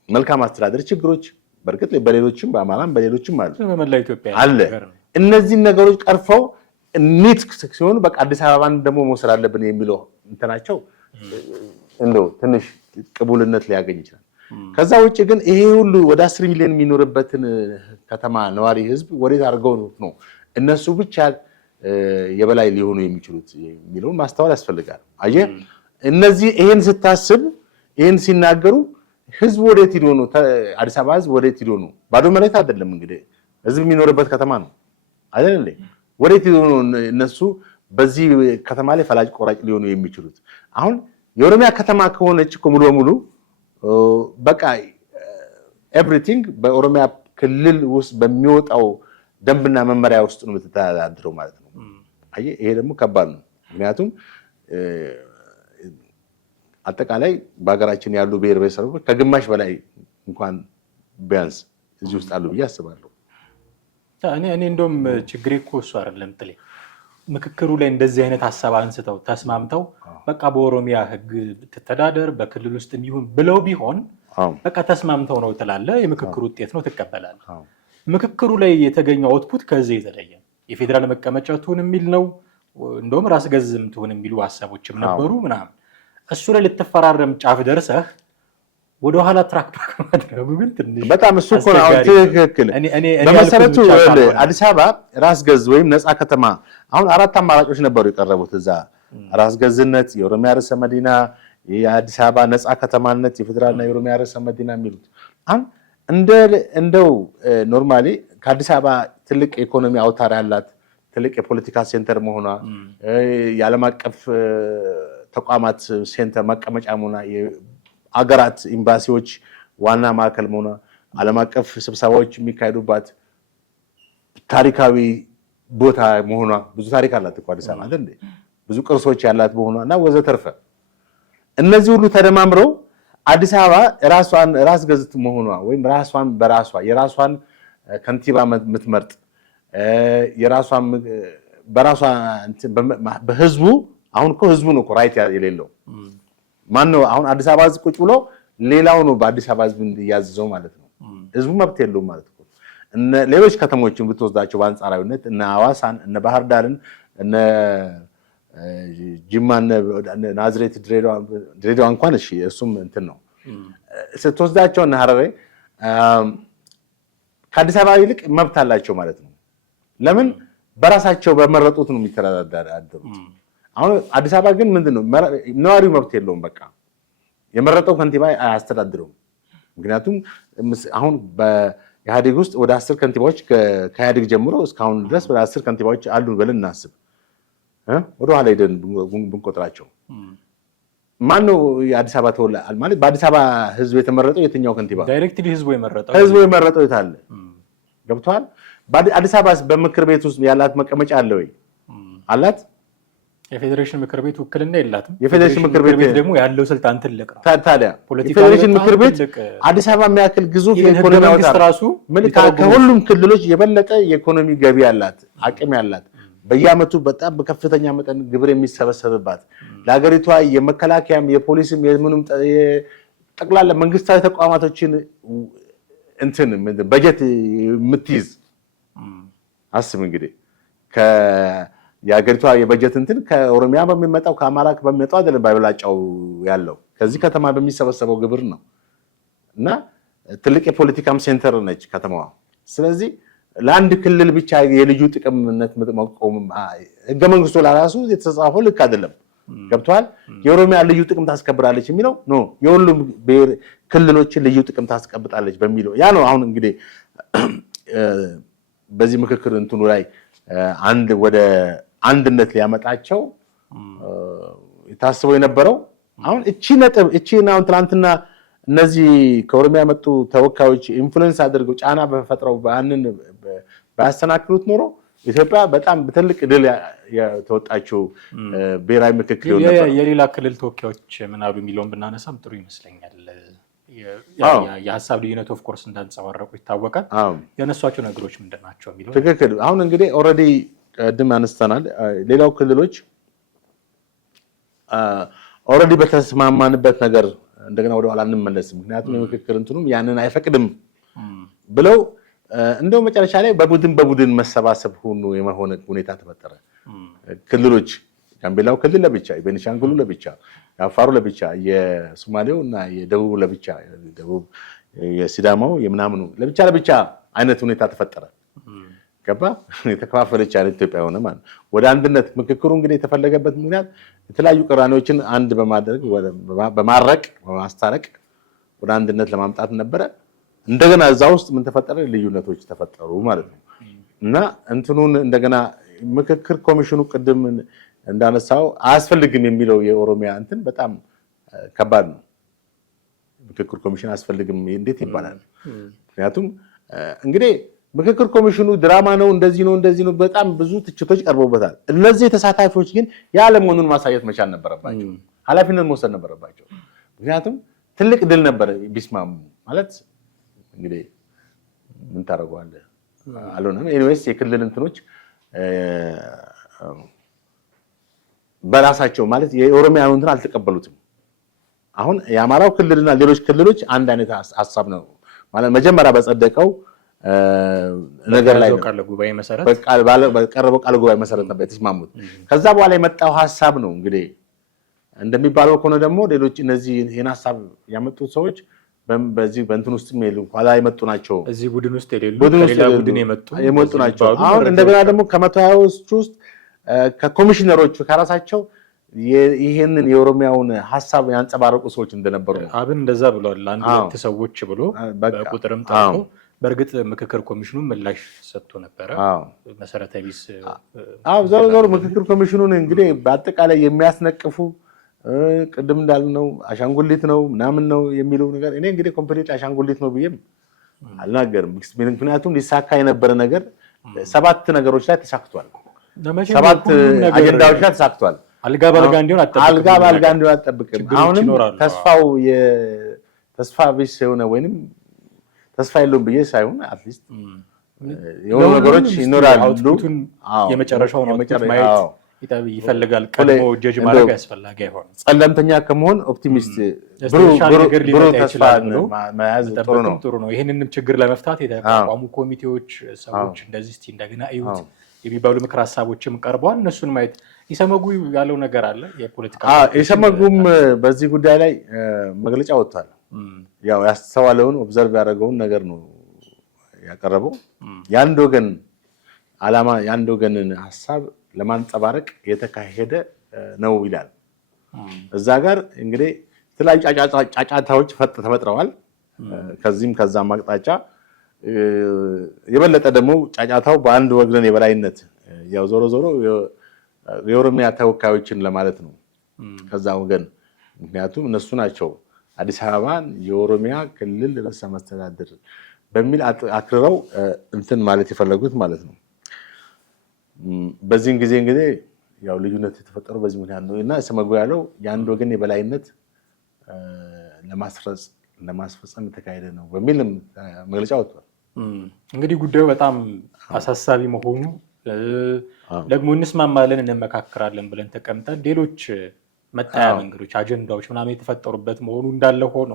የመልካም አስተዳደር ችግሮች በርግጥ በሌሎችም በአማራም በሌሎችም አለ። እነዚህን ነገሮች ቀርፈው ኒት ሲሆኑ በቃ አዲስ አበባን ደግሞ መውሰድ አለብን የሚለው እንትናቸው እንደው ትንሽ ቅቡልነት ሊያገኝ ይችላል። ከዛ ውጭ ግን ይሄ ሁሉ ወደ 10 ሚሊዮን የሚኖርበትን ከተማ ነዋሪ ህዝብ ወዴት አድርገው ነው እነሱ ብቻ የበላይ ሊሆኑ የሚችሉት የሚለውን ማስተዋል ያስፈልጋል። አየህ እነዚህ ይሄን ስታስብ ይሄን ሲናገሩ ህዝብ ወዴት ሄዶ ነው? አዲስ አበባ ህዝብ ወዴት ሄዶ ነው? ባዶ መሬት አይደለም እንግዲህ ህዝብ የሚኖርበት ከተማ ነው አይደል? ወዴት ሄዶ ነው እነሱ በዚህ ከተማ ላይ ፈላጭ ቆራጭ ሊሆኑ የሚችሉት? አሁን የኦሮሚያ ከተማ ከሆነች እኮ ሙሉ በሙሉ በቃ ኤቭሪቲንግ በኦሮሚያ ክልል ውስጥ በሚወጣው ደንብና መመሪያ ውስጥ ነው የምትተዳደረው ማለት ነው። አየህ ይሄ ደግሞ ከባድ ነው። ምክንያቱም አጠቃላይ በሀገራችን ያሉ ብሔር ብሔረሰቦች ከግማሽ በላይ እንኳን ቢያንስ እዚህ ውስጥ አሉ ብዬ አስባለሁ። እኔ እንደውም ችግሬ እኮ እሱ አይደለም ጥሌ፣ ምክክሩ ላይ እንደዚህ አይነት ሀሳብ አንስተው ተስማምተው በቃ በኦሮሚያ ህግ ትተዳደር በክልል ውስጥ ይሁን ብለው ቢሆን በቃ ተስማምተው ነው ትላለህ። የምክክሩ ውጤት ነው ትቀበላለህ። ምክክሩ ላይ የተገኘው አውትፑት ከዚህ የተለየ የፌዴራል መቀመጫ ትሁን የሚል ነው። እንደውም ራስ ገዝም ትሁን የሚሉ ሀሳቦችም ነበሩ ምናምን። እሱ ላይ ልትፈራረም ጫፍ ደርሰህ ወደኋላ ትራክ ባክ ማድረጉ ግን ትንሽ በጣም እሱ እኮ ነው ትክክል። በመሰረቱ አዲስ አበባ ራስ ገዝ ወይም ነፃ ከተማ አሁን 4 አማራጮች ነበሩ የቀረቡት እዛ ራስ ገዝነት፣ የኦሮሚያ ርዕሰ መዲና፣ የአዲስ አበባ ነፃ ከተማነት፣ የፌዴራልና የኦሮሚያ ርዕሰ መዲና የሚሉት አሁን እንደው ኖርማሊ ከአዲስ አበባ ትልቅ ኢኮኖሚ አውታር ያላት ትልቅ የፖለቲካ ሴንተር መሆኗ የዓለም አቀፍ ተቋማት ሴንተር መቀመጫ መሆኗ አገራት ኤምባሲዎች ዋና ማዕከል መሆኗ ዓለም አቀፍ ስብሰባዎች የሚካሄዱባት ታሪካዊ ቦታ መሆኗ ብዙ ታሪክ አላት እኮ አዲስ አበባ አይደል? ብዙ ቅርሶች ያላት መሆኗ እና ወዘተርፈ እነዚህ ሁሉ ተደማምረው አዲስ አበባ ራስ ገዝ መሆኗ ወይም ራሷን በራሷ የራሷን ከንቲባ የምትመርጥ የራሷን በራሷ በህዝቡ አሁን እኮ ህዝቡ ነው እኮ ራይት የሌለው ማን ነው? አሁን አዲስ አበባ ህዝብ ቁጭ ብሎ ሌላው ነው በአዲስ አበባ ህዝብ እንዲያዝዘው ማለት ነው። ህዝቡ መብት የለውም ማለት ነው። ሌሎች ከተሞችን ብትወስዳቸው በአንጻራዊነት እነ ሐዋሳን እነ ባህር ዳርን እነ ጅማን ናዝሬት ድሬዳዋ እንኳን እሺ እሱም እንትን ነው ስትወስዳቸው እነ ሐረሬ ከአዲስ አበባ ይልቅ መብት አላቸው ማለት ነው። ለምን? በራሳቸው በመረጡት ነው የሚተዳደሩት። አሁን አዲስ አበባ ግን ምንድነው ነዋሪው መብት የለውም። በቃ የመረጠው ከንቲባ አያስተዳድረውም። ምክንያቱም አሁን በኢህአዴግ ውስጥ ወደ 10 ከንቲባዎች ከኢህአዴግ ጀምሮ እስካሁን ድረስ ወደ 10 ከንቲባዎች አሉ ብለን እናስብ። ወደ ኋላ ሄደን ብንቆጥራቸው ማነው የአዲስ አበባ ተወላጅ ማለት በአዲስ አበባ ህዝብ የተመረጠው የትኛው ከንቲባ? ዳይሬክትሊ ህዝቡ የመረጠው የታለ? ገብቷል? አዲስ አበባ በምክር ቤት ውስጥ ያላት መቀመጫ አለ ወይ? አላት? የፌዴሬሽን ምክር ቤት ውክልና የላትም። የፌዴሬሽን ምክር ቤት ደግሞ ያለው ስልጣን ትልቅ ነው። ታዲያ የፌዴሬሽን ምክር ቤት አዲስ አበባ የሚያክል ግዙፍ የኢኮኖሚ አውታር ራሱ ከሁሉም ክልሎች የበለጠ የኢኮኖሚ ገቢ ያላት አቅም ያላት በየዓመቱ በጣም በከፍተኛ መጠን ግብር የሚሰበሰብባት ለሀገሪቷ የመከላከያም የፖሊስም የምንም ጠቅላላ መንግስታዊ ተቋማቶችን እንትን በጀት የምትይዝ አስብ እንግዲህ የሀገሪቷ የበጀት እንትን ከኦሮሚያ በሚመጣው ከአማራ በሚመጣው አይደለም ባይበላጫው ያለው ከዚህ ከተማ በሚሰበሰበው ግብር ነው። እና ትልቅ የፖለቲካም ሴንተር ነች ከተማዋ። ስለዚህ ለአንድ ክልል ብቻ የልዩ ጥቅምነት መቆም ህገ መንግስቱ ለራሱ የተጻፈው ልክ አይደለም። ገብቷል። የኦሮሚያ ልዩ ጥቅም ታስከብራለች የሚለው ኖ የሁሉም ክልሎችን ልዩ ጥቅም ታስቀብጣለች በሚለው ያ ነው። አሁን እንግዲህ በዚህ ምክክር እንትኑ ላይ ወደ አንድነት ሊያመጣቸው የታስበው የነበረው አሁን እቺን ትናንትና እነዚህ ከኦሮሚያ የመጡ ተወካዮች ኢንፍሉዌንስ አድርገው ጫና በፈጥረው ባንን ባያስተናክሉት ኖሮ ኢትዮጵያ በጣም በትልቅ ድል የተወጣችው ብሔራዊ ምክክር ነበር። የሌላ ክልል ተወካዮች ምን አሉ የሚለውን ብናነሳም ጥሩ ይመስለኛል። የሀሳብ ልዩነት ኦፍ ኮርስ እንዳንጸባረቁ ይታወቃል። ያነሷቸው ነገሮች ምንድን ናቸው የሚለው ትክክል። አሁን እንግዲህ ኦልሬዲ ቅድም አነስተናል። ሌላው ክልሎች ኦልሬዲ በተስማማንበት ነገር እንደገና ወደ ኋላ እንመለስም፣ ምክንያቱም የምክክር እንትኑም ያንን አይፈቅድም ብለው እንደው መጨረሻ ላይ በቡድን መሰባሰብ ሁሉ የመሆን ሁኔታ ተፈጠረ። ክልሎች ጋምቤላው ክልል ለብቻ፣ የቤኒሻንጉሉ ለብቻ፣ የአፋሩ ለብቻ፣ የሶማሌው እና የደቡብ ለብቻ፣ ደቡብ የሲዳማው የምናምኑ ለብቻ አይነት ሁኔታ ተፈጠረ። ገባ የተከፋፈለች አይነት ኢትዮጵያ ሆነ ማለት ወደ አንድነት ምክክሩ እንግዲህ የተፈለገበት ምክንያት የተለያዩ ቅራኔዎችን አንድ በማድረግ በማረቅ በማስታረቅ ወደ አንድነት ለማምጣት ነበረ። እንደገና እዛ ውስጥ ምን ተፈጠረ? ልዩነቶች ተፈጠሩ ማለት ነው። እና እንትኑን እንደገና ምክክር ኮሚሽኑ ቅድም እንዳነሳው አያስፈልግም የሚለው የኦሮሚያ እንትን በጣም ከባድ ነው። ምክክር ኮሚሽን አያስፈልግም እንዴት ይባላል? ምክንያቱም እንግዲህ ምክክር ኮሚሽኑ ድራማ ነው፣ እንደዚህ ነው፣ በጣም ብዙ ትችቶች ቀርበውበታል። እነዚህ ተሳታፊዎች ግን ያለመሆኑን ማሳየት መቻል ነበረባቸው፣ ኃላፊነት መውሰድ ነበረባቸው። ምክንያቱም ትልቅ ድል ነበር ቢስማሙ ማለት እንግዲህ ምን ታደርገዋለህ አልሆነም። ኤኒዌይስ የክልል እንትኖች በራሳቸው ማለት የኦሮሚያውን እንትን አልተቀበሉትም። አሁን የአማራው ክልልና ሌሎች ክልሎች አንድ አይነት ሀሳብ ነው ማለት መጀመሪያ በጸደቀው ነገር ላይ በቀረበው ቃል ጉባኤ መሰረት ነበር የተስማሙት። ከዛ በኋላ የመጣው ሀሳብ ነው እንግዲህ እንደሚባለው ከሆነ ደግሞ ሌሎች እነዚህ ይህን ሀሳብ ያመጡት ሰዎች በዚህ በእንትን ውስጥ የሚሉ ኋላ የመጡ ናቸው። እዚህ ቡድን ውስጥ ከሌላ ቡድን የመጡ ናቸው። አሁን እንደገና ደግሞ ከ120ዎቹ ውስጥ ከኮሚሽነሮቹ ከራሳቸው ይሄንን የኦሮሚያውን ሀሳብ ያንጸባረቁ ሰዎች እንደነበሩ ነው። አብን እንደዛ ብሏል። አንድ ሁለት ሰዎች ብሎ በቁጥርም ጠርቶ በእርግጥ ምክክር ኮሚሽኑ ምላሽ ሰጥቶ ነበረ። መሰረተ ቢስ ዞሮ ምክክር ኮሚሽኑን እንግዲህ በአጠቃላይ የሚያስነቅፉ ቅድም እንዳልነው አሻንጉሊት ነው ምናምን ነው የሚለው ነገር እኔ እንግዲህ ኮምፕሊት አሻንጉሊት ነው ብዬም አልናገርም። ምክንያቱም ሊሳካ የነበረ ነገር 7 ነገሮች ላይ ተሳክቷል። 7 አጀንዳዎች ላይ ተሳክቷል። አልጋ ባልጋ እንዲሆን አትጠብቅም። አሁንም ተስፋ ቢስ የሆነ ወይንም ተስፋ የለውም ብዬ ሳይሆን አትሊስት የሆኑ ነገሮች ይኖራሉ። የመጨረሻውን ማየት ይፈልጋል። ቀድሞ ጀጅ ማድረግ ያስፈልጋል። አይሆንም። ጸለምተኛ ከመሆን ኦፕቲሚስት ብሩህ ተስፋ መያዝ ጥሩ ነው። ይህንንም ችግር ለመፍታት የተቋቋሙ ኮሚቴዎች ሰዎች እንደዚህ እስቲ እንደገና እዩት የሚባሉ ምክር ሀሳቦችም ቀርበዋል። እነሱን ማየት ኢሰመጉ ያለው ነገር አለ። የፖለቲካ ኢሰመጉም በዚህ ጉዳይ ላይ መግለጫ ወጥቷል። ያው ያስተዋለውን ኦብዘርቭ ያደረገውን ነገር ነው ያቀረበው። የአንድ ወገን ዓላማ የአንድ ወገንን ሀሳብ ለማንጸባረቅ የተካሄደ ነው ይላል። እዛ ጋር እንግዲህ የተለያዩ ጫጫታዎች ተፈጥረዋል። ከዚህም ከዛም አቅጣጫ የበለጠ ደግሞ ጫጫታው በአንድ ወገን የበላይነት ያው ዞሮ የኦሮሚያ ተወካዮችን ለማለት ነው ከዛ ወገን። ምክንያቱም እነሱ ናቸው አዲስ አበባን የኦሮሚያ ክልል ርዕሰ መስተዳድር በሚል አክርረው እንትን ማለት የፈለጉት ማለት ነው። በዚህን ጊዜ እንግዲህ ያው ልዩነት የተፈጠረው በዚህ ምክንያት ነው እና ሰመጉ ያለው የአንድ ወገን የበላይነት ለማስፈጸም የተካሄደ ነው በሚልም መግለጫ ወጥቷል። እንግዲህ ጉዳዩ በጣም አሳሳቢ መሆኑ ደግሞ እንስማማለን እንመካከራለን ብለን ተቀምጠን ሌሎች መጣያ መንገዶች አጀንዳዎች ምናምን የተፈጠሩበት መሆኑ እንዳለ ሆኖ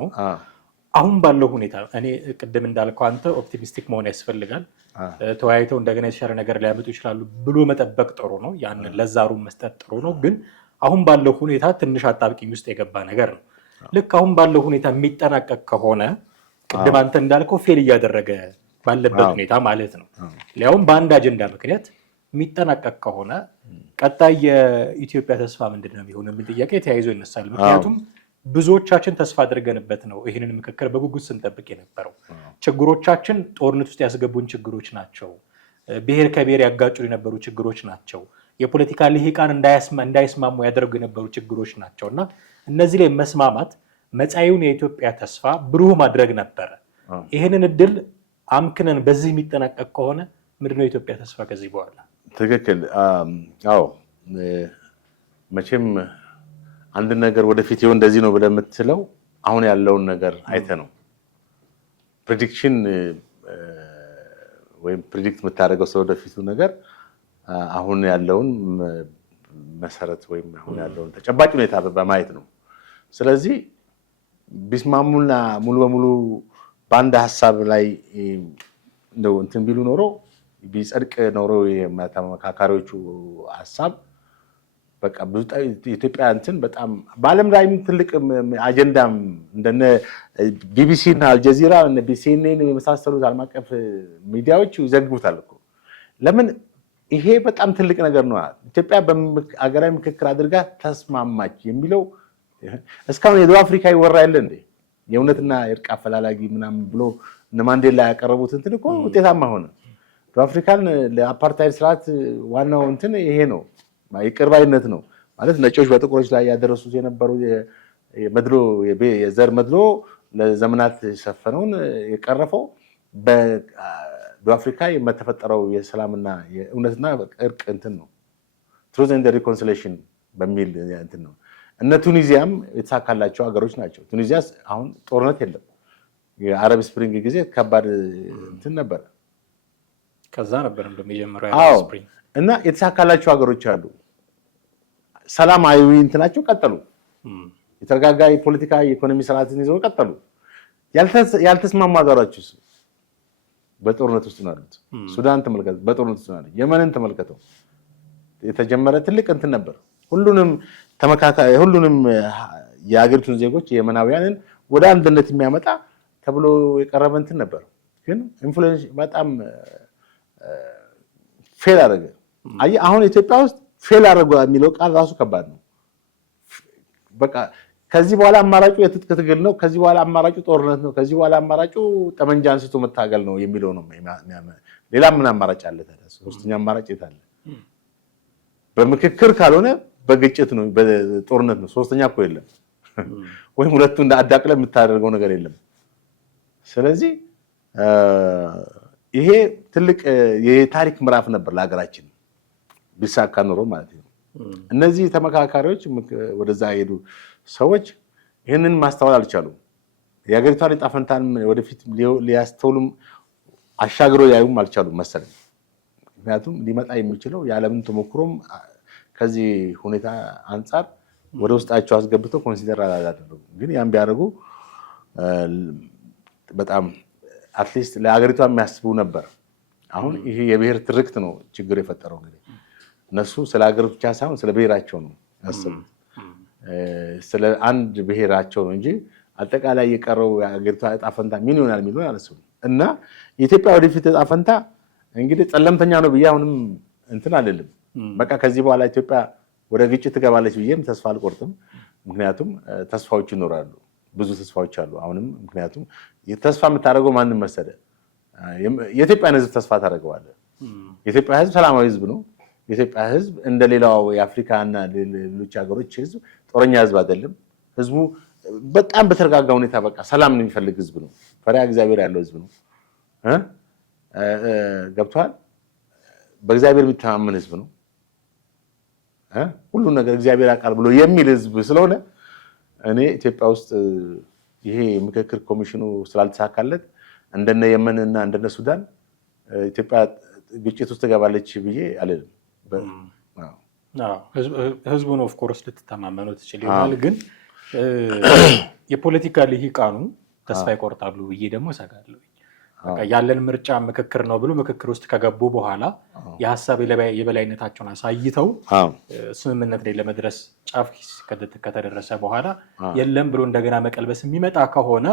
አሁን ባለው ሁኔታ እኔ ቅድም እንዳልከው አንተ ኦፕቲሚስቲክ መሆን ያስፈልጋል። ተወያይተው እንደገና የተሻለ ነገር ሊያመጡ ይችላሉ ብሎ መጠበቅ ጥሩ ነው። ያንን ለዛሩ መስጠት ጥሩ ነው። ግን አሁን ባለው ሁኔታ ትንሽ አጣብቂኝ ውስጥ የገባ ነገር ነው። ልክ አሁን ባለው ሁኔታ የሚጠናቀቅ ከሆነ ቅድም አንተ እንዳልከው ፌል እያደረገ ባለበት ሁኔታ ማለት ነው። ሊያውም በአንድ አጀንዳ ምክንያት የሚጠናቀቅ ከሆነ ቀጣይ የኢትዮጵያ ተስፋ ምንድን ነው የሚሆነው የሚል ጥያቄ ተያይዞ ይነሳል። ምክንያቱም ብዙዎቻችን ተስፋ አድርገንበት ነው ይህንን ምክክር በጉጉት ስንጠብቅ የነበረው። ችግሮቻችን ጦርነት ውስጥ ያስገቡን ችግሮች ናቸው። ብሔር ከብሔር ያጋጩ የነበሩ ችግሮች ናቸው። የፖለቲካ ልሂቃን እንዳይስማሙ ያደርጉ የነበሩ ችግሮች ናቸው እና እነዚህ ላይ መስማማት መጻኢውን የኢትዮጵያ ተስፋ ብሩህ ማድረግ ነበረ። ይህንን እድል አምክነን በዚህ የሚጠናቀቅ ከሆነ ምንድነው የኢትዮጵያ ተስፋ ከዚህ በኋላ? ትክክል። አዎ መቼም አንድ ነገር ወደፊት ይሁን እንደዚህ ነው ብለህ የምትለው አሁን ያለውን ነገር አይተህ ነው። ፕሬዲክሽን ወይም ፕሬዲክት የምታደርገው ስለ ወደፊቱ ነገር አሁን ያለውን መሰረት ወይም አሁን ያለውን ተጨባጭ ሁኔታ በማየት ነው። ስለዚህ ቢስማሙና ሙሉ በሙሉ በአንድ ሀሳብ ላይ እንደው እንትን ቢሉ ኖሮ ቢጸድቅ ኖሮ የተመካካሪዎቹ ሀሳብ በቃ ብዙ ኢትዮጵያ እንትን በጣም በዓለም ላይም ትልቅ አጀንዳም እንደነ ቢቢሲ እና አልጀዚራ እና ቢሲኤንኤን የመሳሰሉት ዓለም አቀፍ ሚዲያዎች ይዘግቡታል እኮ። ለምን? ይሄ በጣም ትልቅ ነገር ነው። ኢትዮጵያ በአገራዊ ምክክር አድርጋ ተስማማች የሚለው እስካሁን የደቡብ አፍሪካ ይወራ የለ እንዴ? የእውነትና የእርቅ አፈላላጊ ምናምን ብሎ እነ ማንዴላ ያቀረቡት እንትን እኮ ውጤታማ ሆነ። ደቡብ አፍሪካን ለአፓርታይድ ስርዓት ዋናው እንትን ይሄ ነው፣ የቅርባይነት ነው ማለት ነጮች በጥቁሮች ላይ ያደረሱት የነበሩ የዘር መድሎ ለዘመናት የሰፈነውን የቀረፈው በደቡብ አፍሪካ የተፈጠረው የሰላምና የእውነትና እርቅ እንትን ነው። ትሩዝ ኤንድ ሪኮንሲሌሽን በሚል እንትን ነው። እነ ቱኒዚያም የተሳካላቸው ሀገሮች ናቸው። ቱኒዚያ አሁን ጦርነት የለም። የአረብ ስፕሪንግ ጊዜ ከባድ እንትን ነበረ። ከዛ ነበር እንደሚጀምረው የአረብ ስፕሪንግ እና የተሳካላቸው ሀገሮች አሉ። ሰላማዊ እንትናቸው ቀጠሉ። የተረጋጋ የፖለቲካ የኢኮኖሚ ስርዓትን ይዘው ቀጠሉ። ያልተስማሙ ሀገሮችስ በጦርነት ውስጥ ነው ያሉት። ሱዳን ተመልከተው፣ በጦርነት ውስጥ ነው ያሉት። የመንን ተመልከተው። የተጀመረ ትልቅ እንትን ነበር። ሁሉንም የሀገሪቱን ዜጎች የመናውያንን ወደ አንድነት የሚያመጣ ተብሎ የቀረበ እንትን ነበር። ግን ኢንፍሉዌንስ በጣም ፌል አደረገ። አሁን ኢትዮጵያ ውስጥ ፌል አደረገ የሚለው ቃል ራሱ ከባድ ነው። በቃ ከዚህ በኋላ አማራጩ የትጥቅ ትግል ነው፣ ከዚህ በኋላ አማራጩ ጦርነት ነው፣ ከዚህ በኋላ አማራጩ ጠመንጃ አንስቶ መታገል ነው የሚለው ነው። ሌላ ምን አማራጭ አለ ታዲያ? ሶስተኛ አማራጭ የት አለ? በምክክር ካልሆነ በግጭት ነው፣ በጦርነት ነው። ሶስተኛ እኮ የለም። ወይም ሁለቱ እንደ አዳቅለ የምታደርገው ነገር የለም። ስለዚህ ይሄ ትልቅ የታሪክ ምዕራፍ ነበር ለሀገራችን ቢሳካ ኖሮ ማለት ነው። እነዚህ ተመካካሪዎች ወደዛ ሄዱ ሰዎች ይህንን ማስተዋል አልቻሉም። የሀገሪቷን ዕጣ ፈንታን ወደፊት ሊያስተውሉም አሻግረው ያዩም አልቻሉም መሰለኝ። ምክንያቱም ሊመጣ የሚችለው የዓለምን ተሞክሮም ከዚህ ሁኔታ አንጻር ወደ ውስጣቸው አስገብተው ኮንሲደር አላደረጉም። ግን ያን ቢያደርጉ በጣም አትሊስት ለሀገሪቷ የሚያስቡ ነበር። አሁን ይሄ የብሔር ትርክት ነው ችግር የፈጠረው። እንግዲህ እነሱ ስለ ሀገር ብቻ ሳይሆን ስለ ብሔራቸው ነው ያስቡት፣ ስለ አንድ ብሔራቸው ነው እንጂ አጠቃላይ የቀረው የሀገሪቷ ዕጣ ፈንታ ምን ይሆናል የሚለውን አላስቡም። እና የኢትዮጵያ ወደፊት ዕጣ ፈንታ እንግዲህ ጸለምተኛ ነው ብዬ አሁንም እንትን አልልም። በቃ ከዚህ በኋላ ኢትዮጵያ ወደ ግጭት ትገባለች ብዬም ተስፋ አልቆርጥም። ምክንያቱም ተስፋዎች ይኖራሉ፣ ብዙ ተስፋዎች አሉ አሁንም። ምክንያቱም ተስፋ የምታደርገው ማንም መሰለ የኢትዮጵያን ሕዝብ ተስፋ ታደርገዋለህ። የኢትዮጵያ ሕዝብ ሰላማዊ ሕዝብ ነው። የኢትዮጵያ ሕዝብ እንደ ሌላው የአፍሪካ እና ሌሎች ሀገሮች ሕዝብ ጦረኛ ሕዝብ አይደለም። ሕዝቡ በጣም በተረጋጋ ሁኔታ በቃ ሰላም የሚፈልግ ሕዝብ ነው። ፈሪሃ እግዚአብሔር ያለው ሕዝብ ነው። ገብቶሃል? በእግዚአብሔር የሚተማመን ሕዝብ ነው። ሁሉ ነገር እግዚአብሔር ያውቃል ብሎ የሚል ህዝብ ስለሆነ እኔ ኢትዮጵያ ውስጥ ይሄ ምክክር ኮሚሽኑ ስላልተሳካለት እንደነ የመንና እንደነ ሱዳን ኢትዮጵያ ግጭት ውስጥ ትገባለች ብዬ አልልም። ህዝቡን ኦፍ ኮርስ ልትተማመኑ ትችል ይሆናል፣ ግን የፖለቲካ ልሂቃኑ ተስፋ ይቆርጣሉ ብዬ ደግሞ እሰጋለሁ። ያለን ምርጫ ምክክር ነው ብሎ ምክክር ውስጥ ከገቡ በኋላ የሀሳብ የበላይነታቸውን አሳይተው ስምምነት ላይ ለመድረስ ጫፍ ከተደረሰ በኋላ የለም ብሎ እንደገና መቀልበስ የሚመጣ ከሆነ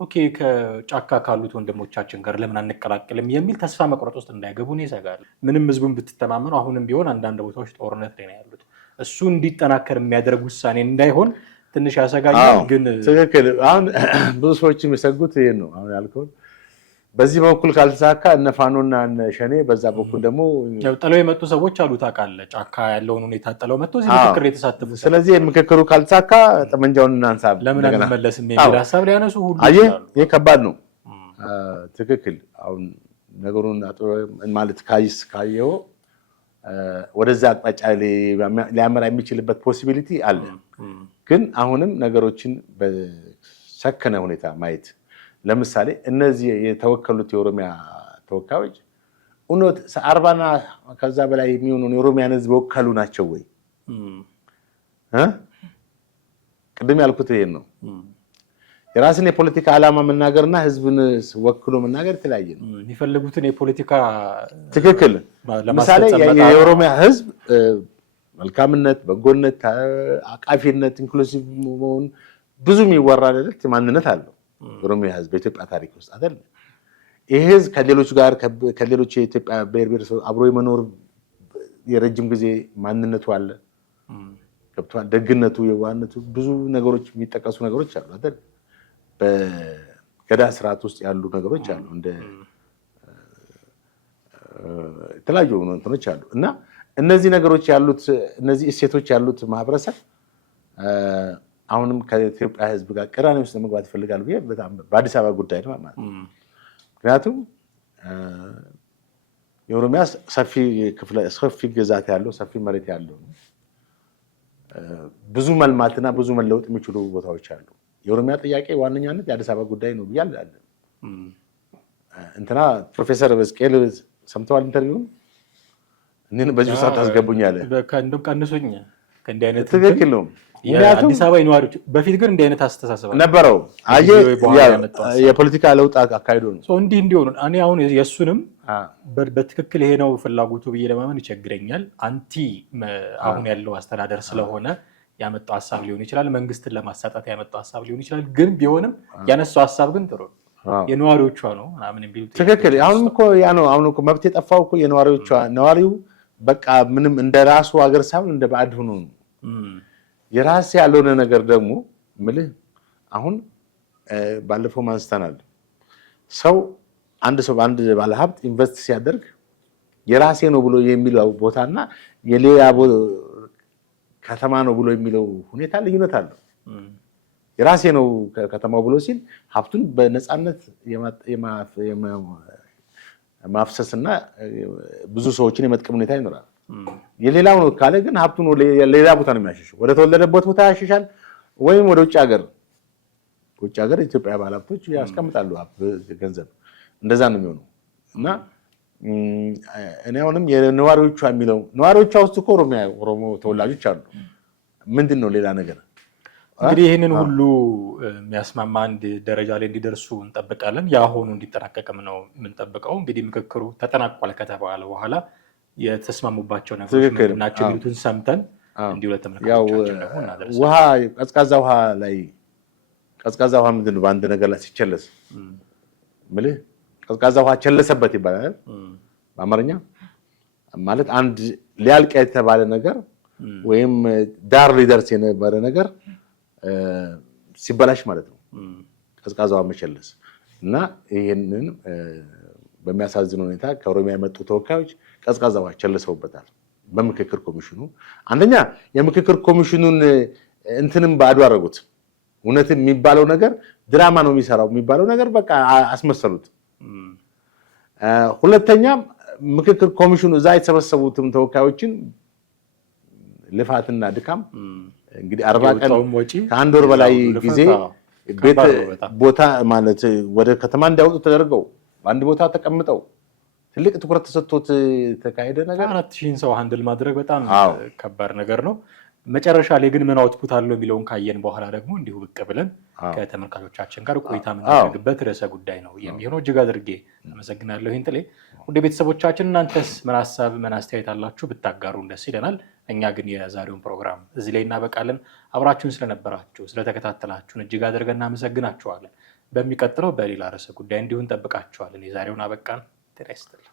ኦኬ ከጫካ ካሉት ወንድሞቻችን ጋር ለምን አንቀላቅልም የሚል ተስፋ መቁረጥ ውስጥ እንዳይገቡ ነው ይሰጋል። ምንም ህዝቡን ብትተማመኑ አሁንም ቢሆን አንዳንድ ቦታዎች ጦርነት ላይ ነው ያሉት። እሱ እንዲጠናከር የሚያደርግ ውሳኔ እንዳይሆን ትንሽ ያሰጋኛል። ግን ትክክል። አሁን ብዙ ሰዎች የሚሰጉት ይሄን ነው አሁን ያልከው። በዚህ በኩል ካልተሳካ እነ ፋኖና እነ ሸኔ፣ በዛ በኩል ደግሞ ጥለው የመጡ ሰዎች አሉ። ታውቃለህ፣ ጫካ ያለውን ሁኔታ ጥለው መጥተው እዚህ ምክክር የተሳተፉ። ስለዚህ ምክክሩ ካልተሳካ ጠመንጃውን እናንሳ ለምን አንመለስም የሚል ሀሳብ ሊያነሱ ሁሉ ይሄ ከባድ ነው። ትክክል። አሁን ነገሩን ማለት ካየው ወደዛ አቅጣጫ ሊያመራ የሚችልበት ፖሲቢሊቲ አለ። ግን አሁንም ነገሮችን በሰከነ ሁኔታ ማየት፣ ለምሳሌ እነዚህ የተወከሉት የኦሮሚያ ተወካዮች እውነት 40ና ከዛ በላይ የሚሆኑ የኦሮሚያን ህዝብ ወከሉ ናቸው ወይ? ቅድም ያልኩት ይሄን ነው። የራስን የፖለቲካ ዓላማ መናገርና ህዝብን ወክሎ መናገር የተለያየ ነው። የሚፈልጉትን የፖለቲካ ትክክል። ለምሳሌ የኦሮሚያ ህዝብ መልካምነት፣ በጎነት፣ አቃፊነት፣ ኢንክሉሲቭ መሆን ብዙ የሚወራለት ማንነት አለው የኦሮሚያ ህዝብ በኢትዮጵያ ታሪክ ውስጥ አይደል? ይሄ ህዝብ ከሌሎች ጋር ከሌሎች የኢትዮጵያ ብሔር ብሔረሰብ አብሮ የመኖር የረጅም ጊዜ ማንነቱ አለ። ገብቷል። ደግነቱ፣ የዋህነቱ ብዙ ነገሮች የሚጠቀሱ ነገሮች አሉ አይደል? በገዳ ስርዓት ውስጥ ያሉ ነገሮች አሉ፣ እንደ የተለያዩ እንትኖች አሉ። እና እነዚህ ነገሮች ያሉት እነዚህ እሴቶች ያሉት ማህበረሰብ አሁንም ከኢትዮጵያ ህዝብ ጋር ቅራኔ ውስጥ መግባት ይፈልጋሉ ብዬ በጣም በአዲስ አበባ ጉዳይ ነው ማለት ነው። ምክንያቱም የኦሮሚያ ሰፊ ግዛት ያለው ሰፊ መሬት ያለው ነው። ብዙ መልማትና ብዙ መለወጥ የሚችሉ ቦታዎች አሉ። የኦሮሚያ ጥያቄ ዋነኛነት የአዲስ አበባ ጉዳይ ነው ብዬ አለ እንትና ፕሮፌሰር በስቄል ሰምተዋል ኢንተርቪውን እኔን በዚህ ሰዓት አስገቡኛል። እንደውም ቀንሱኝ ከእንዲህ አይነት ትክክል ነው። የአዲስ አበባ ነዋሪዎች በፊት ግን እንዲህ አይነት አስተሳሰብ ነበረው። የፖለቲካ ለውጥ አካሂዶ ነው እንዲህ እንዲሆኑ እኔ አሁን የእሱንም በትክክል ይሄ ነው ፍላጎቱ ብዬ ለማመን ይቸግረኛል። አንቲ አሁን ያለው አስተዳደር ስለሆነ ያመጣው ሀሳብ ሊሆን ይችላል፣ መንግስትን ለማሳጣት ያመጣው ሀሳብ ሊሆን ይችላል። ግን ቢሆንም ያነሳው ሀሳብ ግን ጥሩ የነዋሪዎቿ ነው ምናምን የሚሉት ትክክል። አሁንም እኮ ያ ነው። አሁን እኮ መብት የጠፋው እኮ የነዋሪዎቿ ነዋሪው በቃ ምንም እንደ ራሱ ሀገር ሳይሆን እንደ ባዕድ ሆኖ ነው። የራስ ያልሆነ ነገር ደግሞ ምልህ አሁን ባለፈው ማንስተናል። አንድ ሰው በአንድ ባለሀብት ኢንቨስት ሲያደርግ የራሴ ነው ብሎ የሚለው ቦታና የሌላ ከተማ ነው ብሎ የሚለው ሁኔታ ልዩነት አለው። የራሴ ነው ከተማው ብሎ ሲል ሀብቱን በነፃነት ማፍሰስና ብዙ ሰዎችን የመጥቀም ሁኔታ ይኖራል። የሌላው ነው ካለ ግን ሀብቱን ሌላ ቦታ ነው የሚያሸሸው። ወደ ተወለደበት ቦታ ያሸሻል ወይም ወደ ውጭ ሀገር የኢትዮጵያ ባለሀብቶች ያስቀምጣሉ ገንዘብ። እንደዛ ነው የሚሆነው። እና እኔ አሁንም የነዋሪዎቿ የሚለው ነዋሪዎቿ ውስጥ እኮ ኦሮሞ ተወላጆች አሉ። ምንድን ነው ሌላ ነገር? እንግዲህ ይህንን ሁሉ የሚያስማማ አንድ ደረጃ ላይ እንዲደርሱ እንጠብቃለን። የአሁኑ እንዲጠናቀቅም ነው የምንጠብቀው። እንግዲህ ምክክሩ ተጠናቋል ከተባለ በኋላ የተስማሙባቸው ነገሮች ናቸው የሚሉትን ሰምተን እንዲሁ ለተመልካቾቻችን ደግሞ እናደርሳለን። ቀዝቃዛ ውሃ ላይ ቀዝቃዛ ውሃ ምንድን ነው? በአንድ ነገር ላይ ሲቸለስ ምልህ ቀዝቃዛ ውሃ ቸለሰበት ይባላል በአማርኛ። ማለት አንድ ሊያልቅ የተባለ ነገር ወይም ዳር ሊደርስ የነበረ ነገር ሲበላሽ ማለት ነው ቀዝቃዛ ውሃ መቸለስ። እና ይህንን በሚያሳዝን ሁኔታ ከኦሮሚያ የመጡ ተወካዮች ቀዝቃዛ ውሃ ቸልሰውበታል በምክክር ኮሚሽኑ። አንደኛ የምክክር ኮሚሽኑን እንትንም ባዶ አደረጉት። እውነትም የሚባለው ነገር ድራማ ነው የሚሰራው የሚባለው ነገር በቃ አስመሰሉት። ሁለተኛ ምክክር ኮሚሽኑ እዛ የተሰበሰቡትም ተወካዮችን ልፋትና ድካም እንግዲህ 40 ቀን ከአንድ ወር በላይ ጊዜ ቤት ቦታ ማለት ወደ ከተማ እንዲያወጡ ተደርገው በአንድ ቦታ ተቀምጠው ትልቅ ትኩረት ተሰጥቶት የተካሄደ ነገር 4000 ሰው ሃንድል ማድረግ በጣም ከባድ ነገር ነው። መጨረሻ ላይ ግን ምን አውትፑት አለው የሚለውን ካየን በኋላ ደግሞ እንዲሁ ብቅ ብለን ከተመልካቾቻችን ጋር ቆይታ የምናደርግበት ርዕሰ ጉዳይ ነው የሚሆነው። እጅግ አድርጌ አመሰግናለሁ ይንጥሌ። ወደ ቤተሰቦቻችን እናንተስ ምን ሀሳብ ምን አስተያየት አላችሁ ብታጋሩን ደስ ይለናል። እኛ ግን የዛሬውን ፕሮግራም እዚህ ላይ እናበቃለን። አብራችሁን ስለነበራችሁ ስለተከታተላችሁን እጅግ አድርገን እናመሰግናችኋለን። በሚቀጥለው በሌላ ርዕሰ ጉዳይ እንዲሁ እንጠብቃችኋለን። የዛሬውን አበቃን። ጤና ይስጥልን።